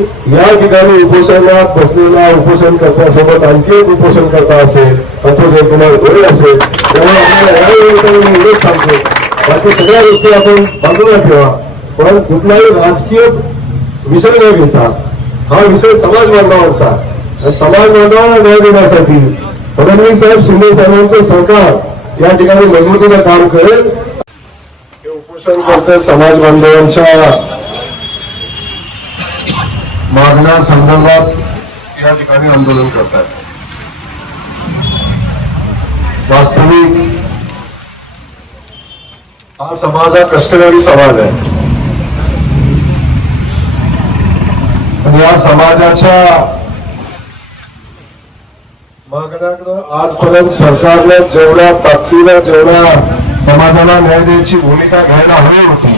या ठिकाणी उपोषणात बसलेला उपोषण करतासोबत आणखी एक उपोषण करता असेल अतुल कुमार गोरे असेल त्यामुळे आम्हाला यावेळी तरी एवढंच सांगतो. बाकी सगळ्या गोष्टी आपण बाजूला ठेवा पण कुठलाही राजकीय विषय न घेता हा विषय समाज बांधवांचा. आणि समाज बांधवांना न्याय देण्यासाठी फडणवीस साहेब शिंदे साहेबांचं सरकार या ठिकाणी मजबूतीनं काम करेल. हे उपोषण करते समाज बांधवांच्या मागण्या संदर्भात या ठिकाणी आंदोलन करतात वास्तविक हा समाज हा कष्टकरी समाज आहे. आणि या समाजाच्या मागण्याकडं आजपर्यंत सरकारनं जेवढ्या ताकदीला जेवढ्या समाजाला न्याय द्यायची भूमिका घ्यायला हवी होती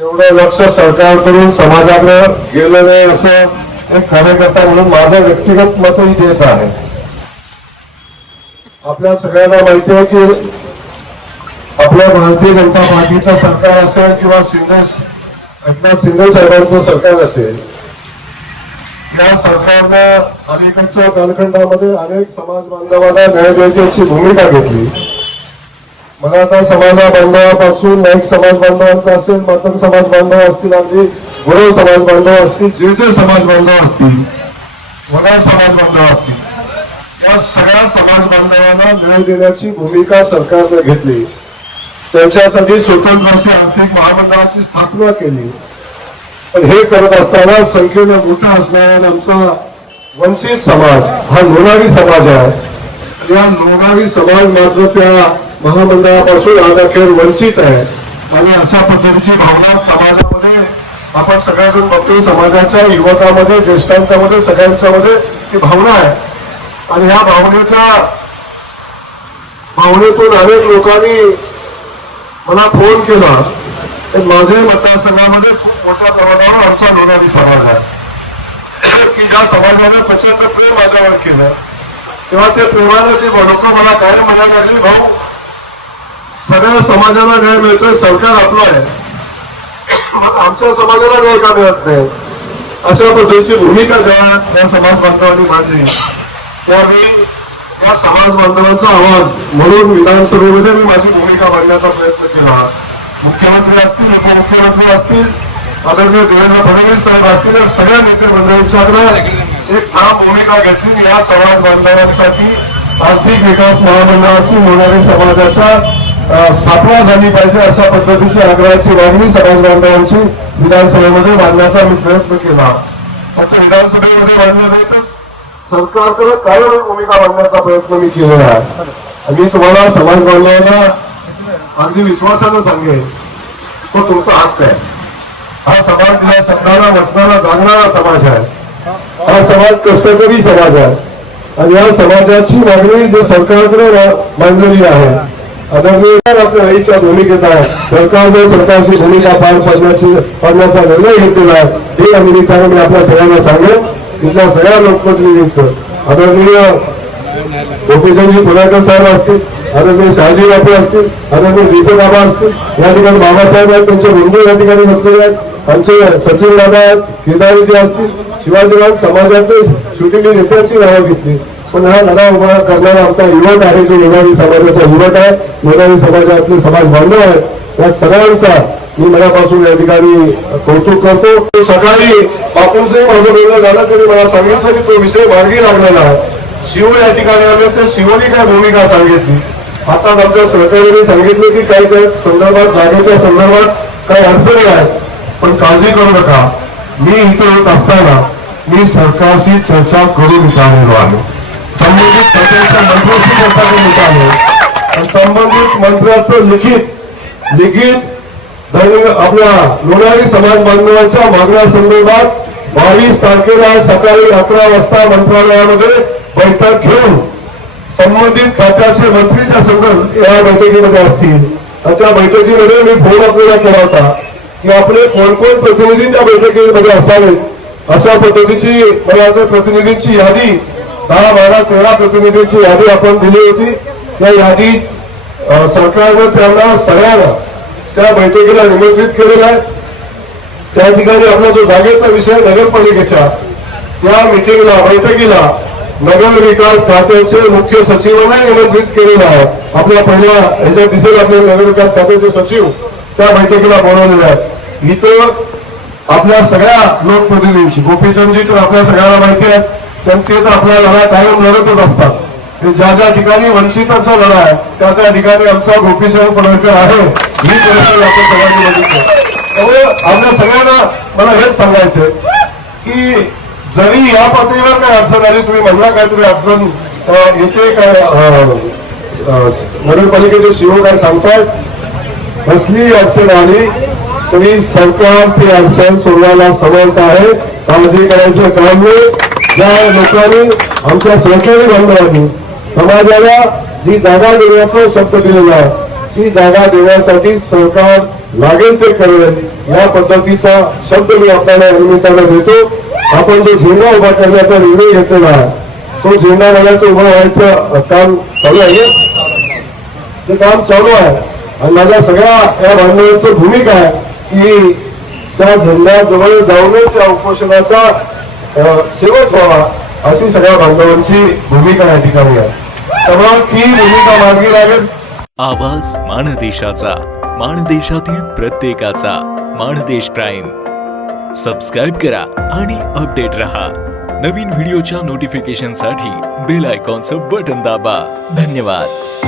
तेवढं लक्ष सरकारकडून समाजाकडे गेलं नाही असं एक कार्यकर्ता म्हणून माझं व्यक्तिगत मतही तेच आहे. आपल्या सगळ्यांना माहिती आहे की आपल्या भारतीय जनता पार्टीचं सरकार असेल किंवा शिंदे एकनाथ शिंदे साहेबांचं सरकार असेल या सरकारनं अलीकडच्या कालखंडामध्ये अनेक समाज बांधवांना न्याय द्यायची भूमिका घेतली. मराठा समाजा बांधवापासून नाईक समाज बांधवांचा असेल मातंग समाज बांधव असतील आमचे गुरव समाज बांधव असतील जे जे समाज बांधव असतील वडार समाज बांधव असतील या सगळ्या समाज बांधवांना वेळ देण्याची भूमिका सरकारने घेतली. त्यांच्यासाठी स्वतंत्र आर्थिक महामंडळाची स्थापना केली. पण हे करत असताना संख्येनं मोठा असणारा आमचा वंचित समाज हा लोणारी समाज आहे. या लोणारी समाज मात्र त्या महामंडळापासून आज अखेर वंचित आहे. आणि अशा पद्धतीची भावना समाजामध्ये आपण सगळ्याजण बघतो समाजाच्या युवकामध्ये ज्येष्ठांच्या मध्ये सगळ्यांच्या मध्ये ती भावना आहे. आणि ह्या भावनेचा भावनेतून अनेक लोकांनी मला फोन केला. तर माझ्या मतदारसंघामध्ये खूप मोठ्या प्रमाणावर आमचा लोणारी समाज आहे. की ज्या समाजाने प्रचंड प्रेम माझ्यावर केलं तेव्हा ते प्रेमानं ते लोक मला काय म्हणायला लागली भाऊ सगळ्या समाजाला न्याय मिळतोय सरकार आपलं आहे. आमच्या समाजाला न्याय का मिळत नाही? अशा पद्धतीची भूमिका जेव्हा या समाज बांधवांनी मांडली त्यावेळी या समाज बांधवांचा आवाज म्हणून विधानसभेमध्ये मी माझी भूमिका मांडण्याचा प्रयत्न केला. मुख्यमंत्री असतील उपमुख्यमंत्री असतील आदरणीय देवेंद्र फडणवीस साहेब असतील या सगळ्या नेते मंडळींच्याकडे एक ठाम भूमिका घेतली. या समाज बांधवांसाठी आर्थिक विकास महामंडळाची होणारी समाजाच्या स्थापना झाली पाहिजे अशा पद्धतीची आग्रहाची मागणी समाज बांधवांची विधानसभेमध्ये मांडण्याचा मी प्रयत्न केला. आता विधानसभेमध्ये मांडलं नाही तर सरकारकडे काय भूमिका मांडण्याचा प्रयत्न मी केलेला आहे? मी तुम्हाला समाज बांधवांना अगदी विश्वासानं सांगेन तो तुमचा हक्क आहे. हा समाज हा शब्दाला बसणारा जागणारा समाज आहे. हा समाज कष्टकरी समाज आहे. आणि या समाजाची मागणी जे सरकारकडे मांडलेली आहे आदरणीय आपल्या आईच्या भूमिकेत आहे. सरकारने सरकारची भूमिका पार पडण्याची पडण्याचा निर्णय घेतलेला आहे. हे या निमित्ताने मी आपल्या सगळ्यांना सांगेन. तिथल्या सगळ्या लोकप्रतिनिधींचं. आदरणीय गोपीचंदजी पुलाकर साहेब असतील आदरणीय शहाजी बापू असतील आदरणीय दीपक बाबा असतील या ठिकाणी बाबासाहेब आहेत त्यांचे बंधू या ठिकाणी बसलेले आहेत आमचे सचिन दादा आहेत केदारजी असतील शिवाजीराव समाजातले छोटी नेत्यांची नावं घेतली. पण हा लढा उभा करणारा आमचा युवक आहे जो लोणारी समाजाचा युवक आहे. लोणारी समाजातले समाज बांधव आहेत या सगळ्यांचा मी मनापासून या ठिकाणी कौतुक करतो. सकाळी बापूंचे माझं बोलणं झालं तरी मला सांगितलं की तो विषय मार्गी लागलेला आहे. शिव या ठिकाणी आले तर शिवनी काय भूमिका सांगितली? आता आमच्या सहकार्याने सांगितलं की काही काही संदर्भात जागेच्या संदर्भात काही अडचणी आहेत. पण काळजी करू नका. मी इथे येत असताना मी सरकारशी चर्चा करून विचारलेलो आहे. संबंधित खात्याच्या मंत्र्यांशी चर्चा करून निघालो आणि संबंधित मंत्र्याचं लिखित लिखित आपल्या लोणारी समाज बांधवांच्या मागण्यासंदर्भात बावीस तारखेला सकाळी अकरा वाजता मंत्रालयामध्ये बैठक घेऊन संबंधित खात्याचे मंत्री त्या संदर्भ या बैठकीमध्ये असतील. आणि त्या बैठकीमध्ये मी फोन आपल्याला केला होता की आपले कोणकोण प्रतिनिधी त्या बैठकीमध्ये असावेत? अशा पद्धतीची मला वाटतं प्रतिनिधींची यादी दहा बारा तेरा प्रतिनिधींची यादी आपण दिली होती. त्या यादीत सरकारनं त्यांना सगळ्यांना त्या बैठकीला निमंत्रित केलेलं आहे. त्या ठिकाणी आपला जो जागेचा विषय नगरपालिकेच्या त्या मिटिंगला बैठकीला नगर विकास खात्याचे मुख्य सचिवांना निमंत्रित केलेलं आहे. आपल्या पहिल्या ह्याच्यात दिसेल आपले नगर विकास खात्याचे सचिव त्या बैठकीला बोलवलेले आहेत. इथं आपल्या सगळ्या लोकप्रतिनिधींची गोपीचंदजी तर आपल्या सगळ्यांना माहिती आहे त्यांचे तर आपल्या लढा कायम लढतच असतात. हे ज्या ज्या ठिकाणी वंचितांचा लढा आहे त्या त्या ठिकाणी आमचा गोपीचंद पडळकर आहे. ही परिस्थिती आपण सगळ्यांनी बघितली. त्यामुळे आपल्या सगळ्यांना मला हेच सांगायचंय की जरी या पातळीवर काय अडचण आली तुम्ही म्हणला काहीतरी अडचण येते काय नगरपालिकेचे सीओ काय सांगतायत कसली अडचण आली तरी सरकार ती अडचण सोडवायला समर्थ आहे. काळजी करायचं काम नाही. ज्या लोकांनी आमच्या सहकारी बांधवांनी समाजाला जी जागा देण्याचा शब्द दिलेला आहे ती जागा देण्यासाठी सरकार लागेल ते करेल या पद्धतीचा शब्द मी आपल्याला या निमित्तानं देतो. आपण जो झेंडा उभा करण्याचा निर्णय घेतलेला आहे तो झेंडा मला उभा व्हायचं काम चालू आहे. ते काम चालू आहे आणि माझ्या सगळ्या या बांधवांची भूमिका आहे की त्या झेंड्याजवळ जाऊनच या उपोषणाचा शेवट व्हावा अशी सगळ्या बांधवांची भूमिका या ठिकाणी आहे. तेव्हा ती भूमिका मार्गी लागेल आवाज मानदेशाचा माणदेशातील प्रत्येकाचा माणदेश प्राईम. सबस्क्राईब करा आणि अपडेट रहा. नवीन व्हिडिओच्या नोटिफिकेशनसाठी बेल आयकॉनचं बटन दाबा. धन्यवाद.